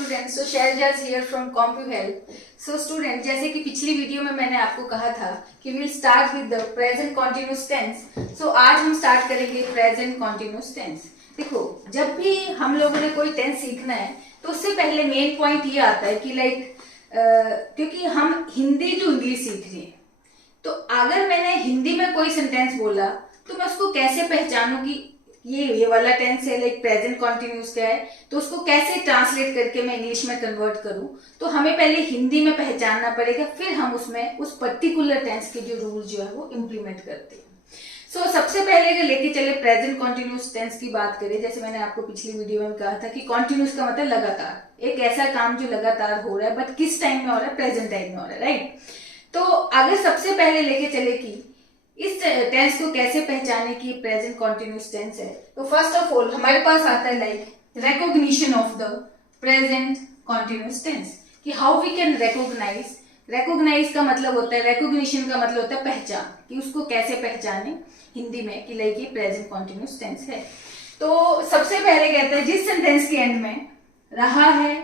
students, so Shailja's here from CompuHelp. So student, जैसे कि पिछली वीडियो में मैंने आपको कहा था कि we'll start with the present continuous tense. So आज हम स्टार्ट करेंगे present continuous tense. देखो, जब भी हम लोगों ने कोई टेंस सीखना है तो उससे पहले मेन पॉइंट ये आता है कि क्योंकि हम हिंदी टू इंग्लिश सीख रहे हैं, तो अगर मैंने हिंदी में कोई सेंटेंस बोला तो मैं उसको कैसे पहचानूं कि ये वाला टेंस है, लाइक प्रेजेंट कॉन्टिन्यूस का है, तो उसको कैसे ट्रांसलेट करके मैं इंग्लिश में कन्वर्ट करूं। तो हमें पहले हिंदी में पहचानना पड़ेगा, फिर हम उसमें उस पर्टिकुलर टेंस के जो रूल जो है वो इम्प्लीमेंट करते हैं। सबसे पहले अगर लेके चले प्रेजेंट कॉन्टिन्यूस टेंस की बात करें, जैसे मैंने आपको पिछली वीडियो में कहा था कि कॉन्टिन्यूस का मतलब लगातार, एक ऐसा काम जो लगातार हो रहा है, बट किस टाइम में हो रहा है, प्रेजेंट टाइम में हो रहा है, राइट। तो अगर सबसे पहले लेके चले कि इस टेंस को कैसे पहचाने कि प्रेजेंट कॉन्टिन्यूस टेंस है, तो फर्स्ट ऑफ ऑल हमारे पास आता है like recognition of the present continuous tense, कि हाउ वी कैन रिकॉग्नाइज का मतलब होता है, रिकॉग्निशन का मतलब होता है पहचान, कि उसको कैसे पहचाने हिंदी में कि लाइक ये प्रेजेंट कॉन्टिन्यूस टेंस है। तो सबसे पहले कहता है जिस सेंटेंस के एंड में रहा है,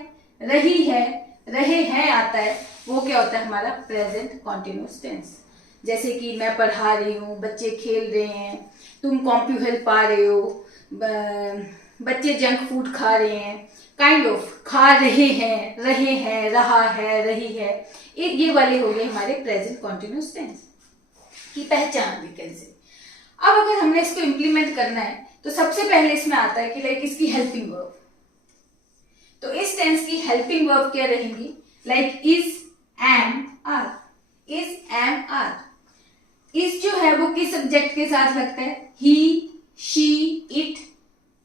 रही है, रहे हैं आता है, वो क्या होता है हमारा प्रेजेंट कॉन्टिन्यूस टेंस। जैसे कि मैं पढ़ा रही हूँ, बच्चे खेल रहे हैं, तुम CompuHelp पा रहे हो, बच्चे जंक फूड खा रहे हैं, काइंड ऑफ खा रहे हैं, रहा है, रही है, ये वाले हो गए हमारे प्रेजेंट कॉन्टिन्यूस टेंस की पहचान भी कैसे। अब अगर हमने इसको इम्प्लीमेंट करना है तो सबसे पहले इसमें आता है कि लाइक इसकी हेल्पिंग वर्ब। तो इस टेंस की हेल्पिंग वर्ब क्या रहेंगी, like is, am, are. Is, am, are. इस जो है वो किस सब्जेक्ट के साथ लगता है, he, she, it,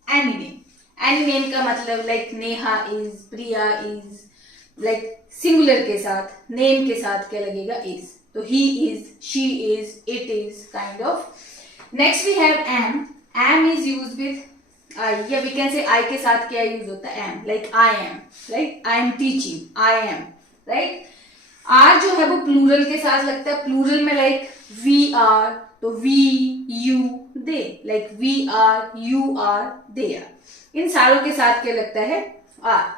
any name. Any name का मतलब like Neha is, Priya is, like singular के साथ, नेम के साथ क्या लगेगा, इज। तो he is, she is, it is, kind of. Next we have am. Am is use with I, या वी कैन से आई के साथ क्या यूज होता है, am, like I am, right, I am teaching, I am, right. Are जो है वो प्लूरल के साथ लगता है, प्लूरल में लाइक वी आर, तो we, you, they, like we are, you are, they are, इन सारों के साथ क्या लगता है, आर।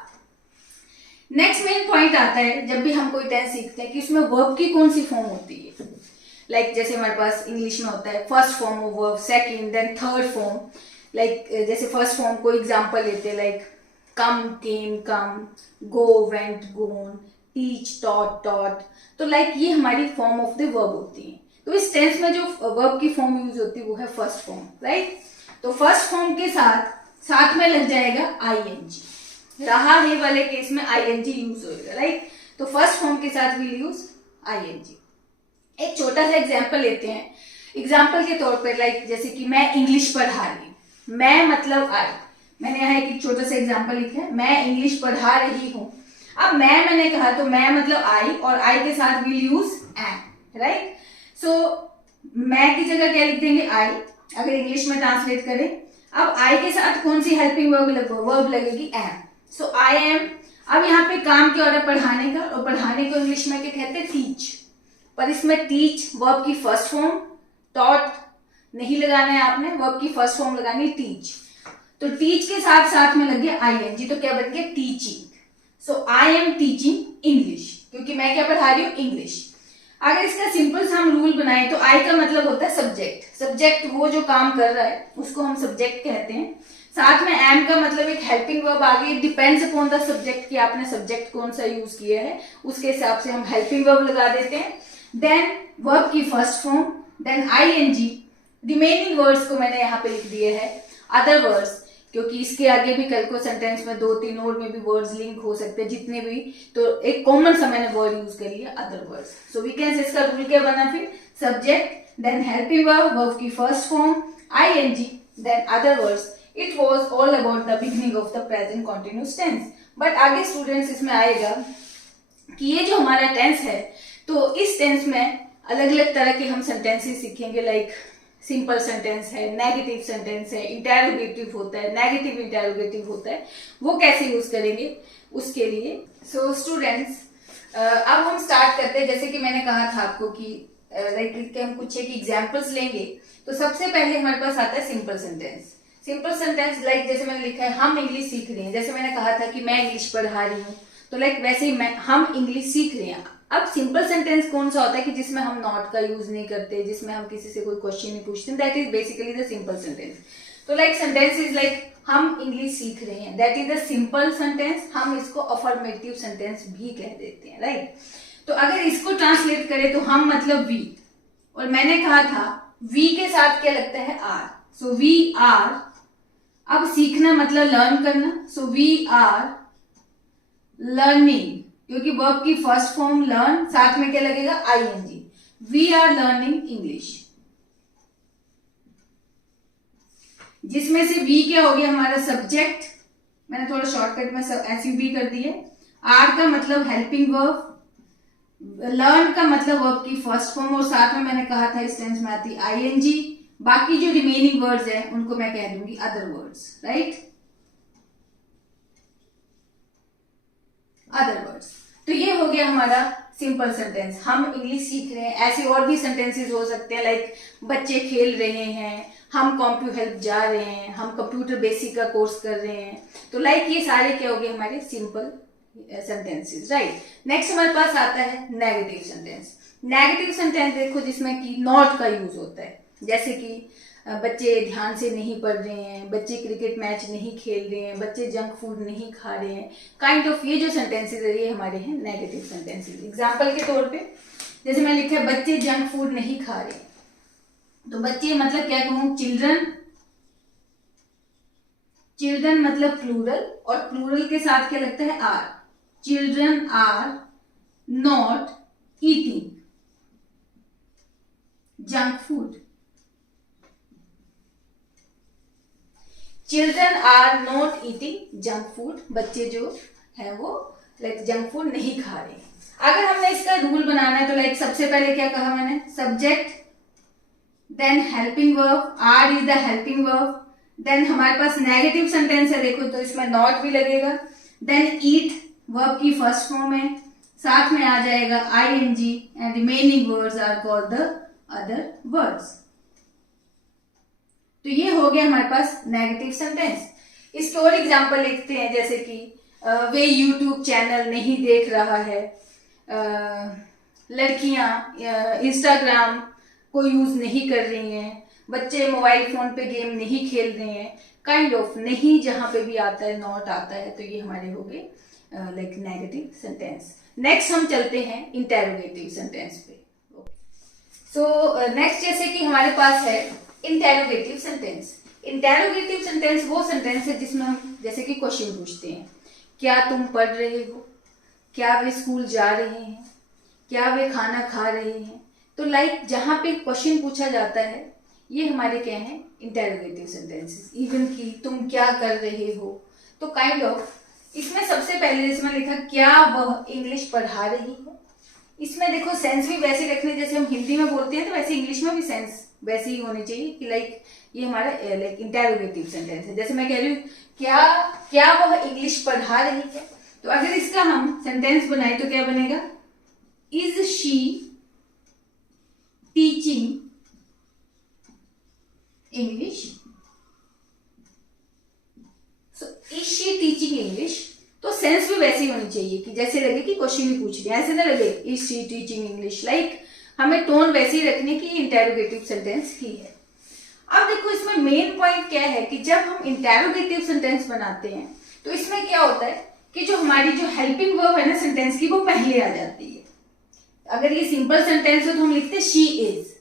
नेक्स्ट मेन पॉइंट आता है जब भी हम कोई टेंस सीखते हैं कि उसमें वर्ब की कौन सी फॉर्म होती है। लाइक जैसे हमारे पास इंग्लिश में होता है first form of verb, second, then third form. Like जैसे फर्स्ट फॉर्म को एग्जांपल लेते हैं, like come, came, come, go, went, gone, teach, taught, taught. तो लाइक ये हमारी फॉर्म ऑफ द वर्ब होती है। तो इस टेंस में जो वर्ब की फॉर्म यूज होती है वो है फर्स्ट फॉर्म, राइट। तो फर्स्ट फॉर्म के साथ में लग जाएगा आईएनजी। रहा है वाले केस में आईएनजी यूज होगा, राइट। तो फर्स्ट फॉर्म के साथ विल यूज आईएनजी। एक छोटा सा एग्जाम्पल लेते हैं। एग्जाम्पल के तौर पर लाइक जैसे कि मैं इंग्लिश पढ़ा रही हूँ, मैं मतलब आई। मैंने यहाँ एक छोटा सा एग्जाम्पल लिखा है, मैं इंग्लिश पढ़ा रही हूँ। अब मैंने कहा तो मैं मतलब आई, और आई के साथ विल यूज एम, राइट। सो मैं की जगह क्या लिख देंगे, आई, अगर इंग्लिश में ट्रांसलेट करें। अब आई के साथ कौन सी हेल्पिंग वर्ब लगेगी, एम। So I am. अब यहाँ पे काम क्या हो रहा है, पढ़ाने का, और पढ़ाने को इंग्लिश में क्या कहते हैं, टीच। पर इसमें टीच वर्ब की फर्स्ट फॉर्म, टॉट नहीं लगाना है आपने, वर्ब की फर्स्ट फॉर्म लगानी है टीच। तो टीच के साथ में लग गया आईएनजी, तो क्या बन गया, teaching. So I am teaching English, क्योंकि मैं क्या पढ़ा रही हूँ, इंग्लिश। अगर इसका सिंपल सा हम रूल बनाए तो आई का मतलब होता है सब्जेक्ट। सब्जेक्ट वो जो काम कर रहा है उसको हम सब्जेक्ट कहते हैं। साथ में एम का मतलब एक हेल्पिंग वर्ब आ गई, डिपेंड्स अपॉन द सब्जेक्ट कि आपने सब्जेक्ट कौन सा यूज किया है, उसके हिसाब से हम हेल्पिंग वर्ब लगा देते हैं। देन वर्ब की first form, then ING. Remaining words को मैंने यहाँ पे लिख दिए है अदर वर्ड्स, क्योंकि इसके आगे भी कल को सेंटेंस में 2-3 और में भी वर्ड्स लिंक हो सकते हैं, जितने भी। तो एक कॉमन सा मैंने वर्ड यूज कर लिया other words. So we can say इसका रूल क्या बना फिर, subject, then helping verb, verb की first form, ING, then other words. It was all about the beginning of the present continuous tense. But आगे students इसमें आएगा कि ये जो हमारा टेंस है, तो इस टेंस में अलग अलग तरह के हम सेंटेंसेस सीखेंगे। लाइक सिंपल सेंटेंस है, नेगेटिव सेंटेंस है, इंटेरोगेटिव होता है, नेगेटिव इंटेरोगेटिव होता है, वो कैसे यूज करेंगे उसके लिए। सो स्टूडेंट्स, अब हम स्टार्ट करते हैं। जैसे कि मैंने कहा था आपको कि लाइक हम कुछ एक एग्जांपल्स लेंगे। तो सबसे पहले हमारे पास आता है simple sentence. Simple sentence like जैसे मैंने लिखा है हम इंग्लिश सीख रहे हैं, जैसे मैंने कहा था कि मैं इंग्लिश पढ़ा रही हूँ, तो लाइक वैसे ही हम इंग्लिश सीख रहे हैं। अब सिंपल सेंटेंस कौन सा होता है कि जिसमें हम नॉट का यूज नहीं करते, जिसमें हम किसी से कोई क्वेश्चन नहीं पूछते, that is basically the simple sentence. तो लाइक सेंटेंस इज लाइक हम इंग्लिश सीख रहे हैं, that is the simple sentence. हम इसको अफर्मेटिव सेंटेंस भी कह देते हैं, राइट। तो अगर इसको ट्रांसलेट करें तो हम मतलब वी, और मैंने कहा था वी के साथ क्या लगता है आर, सो वी आर। अब सीखना मतलब लर्न करना, सो वी आर लर्निंग, क्योंकि वर्ब की फर्स्ट फॉर्म लर्न, साथ में क्या लगेगा ING, we are learning English, जिसमें से वी क्या हो गया हमारा सब्जेक्ट, मैंने थोड़ा शॉर्टकट में सब एसयूबी कर दिए। आर का मतलब हेल्पिंग वर्ब, लर्न का मतलब वर्ब की फर्स्ट फॉर्म, और साथ में मैंने कहा था इस टेंस में आती आईएनजी। बाकी जो रिमेनिंग वर्ड्स हैं उनको मैं कह दूंगी other words, right, other words. तो ये हो गया हमारा सिंपल सेंटेंस, हम इंग्लिश सीख रहे हैं। ऐसे और भी सेंटेंसेस हो सकते हैं लाइक बच्चे खेल रहे हैं, हम कॉम्प्यू हेल्प जा रहे हैं, हम कंप्यूटर बेसिक का कोर्स कर रहे हैं। तो लाइक ये सारे क्या हो गए हमारे सिंपल सेंटेंसेस, राइट। नेक्स्ट हमारे पास आता है नेगेटिव सेंटेंस। नेगेटिव सेंटेंस देखो जिसमें कि नॉट का यूज होता है, जैसे कि बच्चे ध्यान से नहीं पढ़ रहे हैं, बच्चे क्रिकेट मैच नहीं खेल रहे हैं, बच्चे जंक फूड नहीं खा रहे हैं, काइंड ऑफ ये जो सेंटेंसेस है ये हमारे हैं नेगेटिव सेंटेंसेस। एग्जांपल के तौर पे जैसे मैंने लिखा है बच्चे जंक फूड नहीं खा रहे, तो बच्चे मतलब क्या कहूं, चिल्ड्रन, चिल्ड्रन मतलब प्लूरल, और प्लूरल के साथ क्या लगता है are, children are not eating junk food, children are not eating junk food, बच्चे जो है वो लाइक जंक फूड नहीं खा रहे। अगर हमने इसका रूल बनाना है तो लाइक सबसे पहले क्या कहा मैंने, subject, then helping verb, are is the helping verb, then हमारे पास नेगेटिव सेंटेंस है देखो तो इसमें नॉट भी लगेगा, देन ईट वर्ब की फर्स्ट फॉर्म है, साथ में आ जाएगा ING, and remaining words are called the other words. तो ये हो गया हमारे पास नेगेटिव सेंटेंस। इसके और एग्जांपल लिखते हैं, जैसे कि वे यूट्यूब चैनल नहीं देख रहा है, लड़कियां इंस्टाग्राम को यूज नहीं कर रही हैं, बच्चे मोबाइल फोन पे गेम नहीं खेल रहे हैं, काइंड ऑफ नहीं जहां पे भी आता है नॉट आता है, तो ये हमारे हो गए लाइक नेगेटिव सेंटेंस। नेक्स्ट हम चलते हैं इंटेरोगेटिव सेंटेंस पे। सो नेक्स्ट जैसे कि हमारे पास है इंटेरोगेटिव सेंटेंस। इंटेरोगेटिव सेंटेंस वो सेंटेंस है जिसमें हम जैसे कि क्वेश्चन पूछते हैं, क्या तुम पढ़ रहे हो, क्या वे स्कूल जा रहे हैं, क्या वे खाना खा रहे हैं। तो लाइक जहां पे क्वेश्चन पूछा जाता है ये हमारे क्या है इंटेरोगेटिव सेंटेंसेस। इवन कि तुम क्या कर रहे हो, तो काइंड ऑफ इसमें सबसे पहले जैसे मैंने लिखा क्या वह इंग्लिश पढ़ा रही है, इसमें देखो सेंस भी वैसे रखने जैसे हम हिंदी में बोलते हैं तो वैसे इंग्लिश में भी सेंस वैसे ही होनी चाहिए कि लाइक ये हमारा लाइक इंटेरोगेटिव सेंटेंस है। जैसे मैं कह रही हूँ क्या वह इंग्लिश पढ़ा रही है, तो अगर इसका हम सेंटेंस बनाए तो क्या बनेगा, is she teaching English, so is she teaching English. तो सेंस भी वैसी होनी चाहिए कि जैसे लगे कि क्वेश्चन भी पूछ रहे हैं, ऐसे ना लगे is she teaching English, like हमें टोन वैसे ही रखने की इंटेरोगेटिव सेंटेंस ही है। अब देखो इसमें मेन पॉइंट क्या है कि जब हम इंटेरोगेटिव सेंटेंस बनाते हैं तो इसमें क्या होता है कि जो हमारी जो हेल्पिंग वर्ब है ना सेंटेंस की वो पहले आ जाती है। अगर ये सिंपल सेंटेंस हो तो हम लिखते शी इज,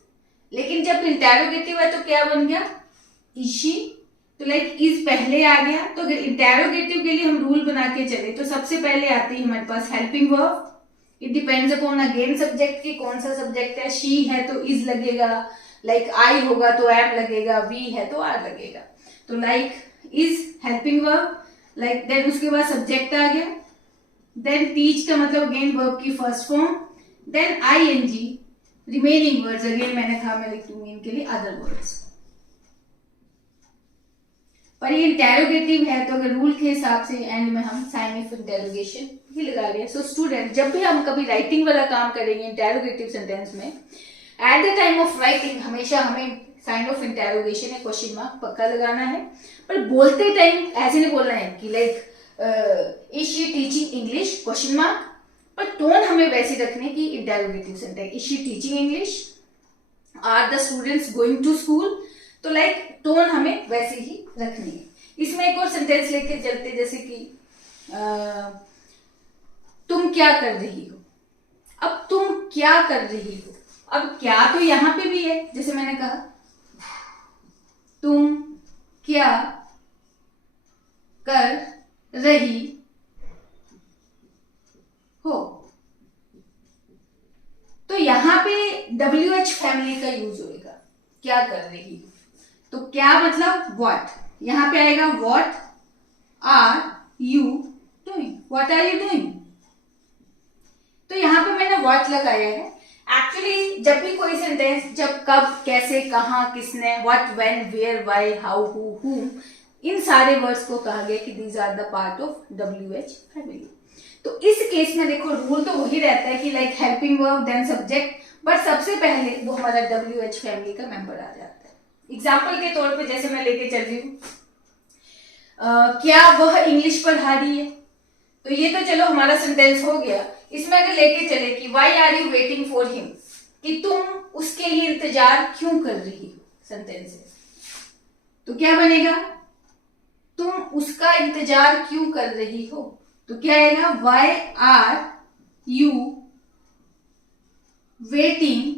लेकिन जब इंटेरोगेटिव है तो क्या बन गया इज शी, तो लाइक इज पहले आ गया। तो अगर इंटेरोगेटिव के लिए हम रूल बना के चले तो सबसे पहले आती है हमारे पास helping verb, it depends upon again subject की कौन सा सब्जेक्ट है, शी है तो इज लगेगा, लाइक आई होगा तो एम लगेगा, वी है तो आर लगेगा। तो like is helping verb, like then उसके बाद सब्जेक्ट आ गया, देन टीच का मतलब अगेन वर्ब की first form, then ING, remaining words again मैंने कहा मैं लिख दूंगी इनके लिए अदर वर्ड्स। पर ये इंटेरोगेटिव है तो अगर रूल के हिसाब से एंड में हम साइन ऑफ इंटेरोगेशन ही लगा रहे हैं। सो स्टूडेंट जब भी हम कभी राइटिंग वाला काम करेंगे इंटेरोगेटिव सेंटेंस में, at the time of writing हमेशा हमें साइन ऑफ इंटेरोगेशन है, क्वेश्चन मार्क पक्का लगाना है, पर बोलते टाइम ऐसे नहीं बोलना है कि like is she teaching English question mark, पर टोन हमें वैसी रखनी है कि interrogative sentence, is she teaching English, are the students going to school, तो लाइक टोन हमें वैसे ही रखनी है। इसमें एक और सेंटेंस लेके चलते, जैसे कि तुम क्या कर रही हो। अब तुम क्या कर रही हो, अब क्या तो यहां पे भी है, जैसे मैंने कहा तुम क्या कर रही हो, तो यहां पे WH फैमिली का यूज होएगा, क्या कर रही हो। तो क्या मतलब व्हाट, यहां पे आएगा what are you doing, what are you doing. तो यहां पे मैंने व्हाट लगाया है। एक्चुअली जब भी कोई सेंटेंस, जब, कब, कैसे, कहां, किसने, what, when, where, why, how, who, इन सारे वर्ड्स को कहा गया कि these are the part of WH family. तो इस केस में देखो रूल तो वही रहता है कि like helping verb then subject, but सबसे पहले वो हमारा WH फैमिली का मेंबर आ जाता है। एग्जाम्पल के तौर पे जैसे मैं लेके चल रही हूँ, क्या वह इंग्लिश पढ़ा रही है, तो ये तो चलो हमारा सेंटेंस हो गया। इसमें अगर लेके चले कि why are you waiting for him, कि तुम उसके लिए इंतजार क्यों कर रही हो, सेंटेंस है, तो क्या बनेगा, तुम उसका इंतजार क्यों कर रही हो, तो क्या आएगा, why are you waiting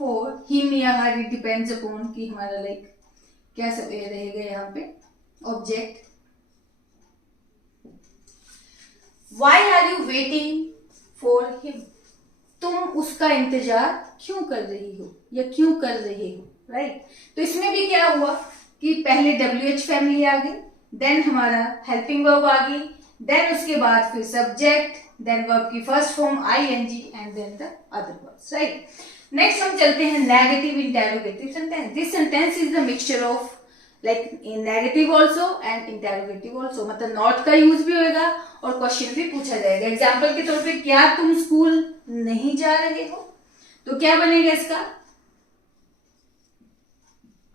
for him या हर, इट डिपेंड्स अपॉन कि हमारा लाइक क्या सब रहेगा यहाँ पे object. Why are you waiting for him, तुम उसका इंतजार क्यों कर रही हो या क्यों कर रहे हो, राइट। तो इसमें भी क्या हुआ कि पहले WH फैमिली आ गई, देन हमारा हेल्पिंग वर्ब आ गई, देन उसके बाद फिर सब्जेक्ट, देन वर्ब की first form ING and then the other words, right. Next हम चलते हैं negative interrogative sentence. This sentence is the mixture of like negative also and interrogative also, मतलब not का यूज भी होगा और क्वेश्चन भी पूछा जाएगा। एग्जाम्पल के तौर पे, क्या तुम स्कूल नहीं जा रहे हो, तो क्या बनेगा इसका,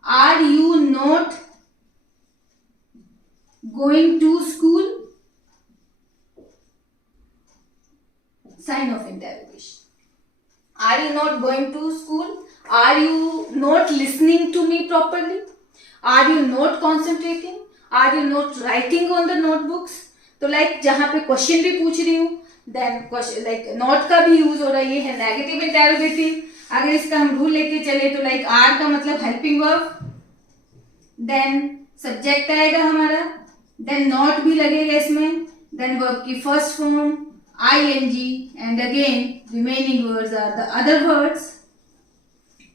are you not going to school, sign of interrogation. Are you not going to school, are you not listening to me properly, are you not concentrating, are you not writing on the notebooks. तो like जहां पे question भी पूछ रही हूं, then question like not का भी use हो रहा है, ये है नेगेटिव इंटेरोगेटिव। अगर इसका हम रूल लेके चले तो लाइक आर का मतलब हेल्पिंग वर्ब, देन सब्जेक्ट आएगा हमारा, देन नॉट भी लगेगा इसमें, देन वर्ब की first form ING and again remaining words are the other words,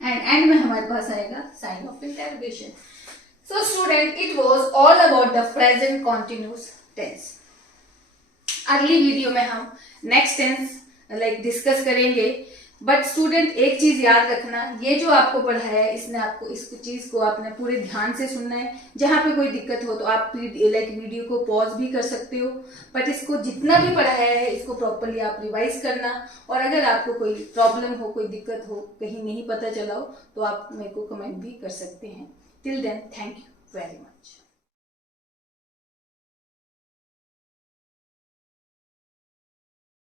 end में हमारे पास आएगा sign of interrogation. So student, it was all about the present continuous tense. अगली वीडियो में हम नेक्स्ट टेंस लाइक डिस्कस करेंगे, but student एक चीज याद रखना, ये जो आपको पढ़ाया है इसने आपको इस चीज को आपने पूरे ध्यान से सुनना है। जहां पे कोई दिक्कत हो तो आप लाइक वीडियो को पॉज भी कर सकते हो, बट इसको जितना भी पढ़ाया है इसको प्रॉपरली आप रिवाइज करना। और अगर आपको कोई प्रॉब्लम हो, कोई दिक्कत हो, कहीं नहीं पता चला हो, तो आप मेरे को कमेंट भी कर सकते हैं। Till then, thank you very much.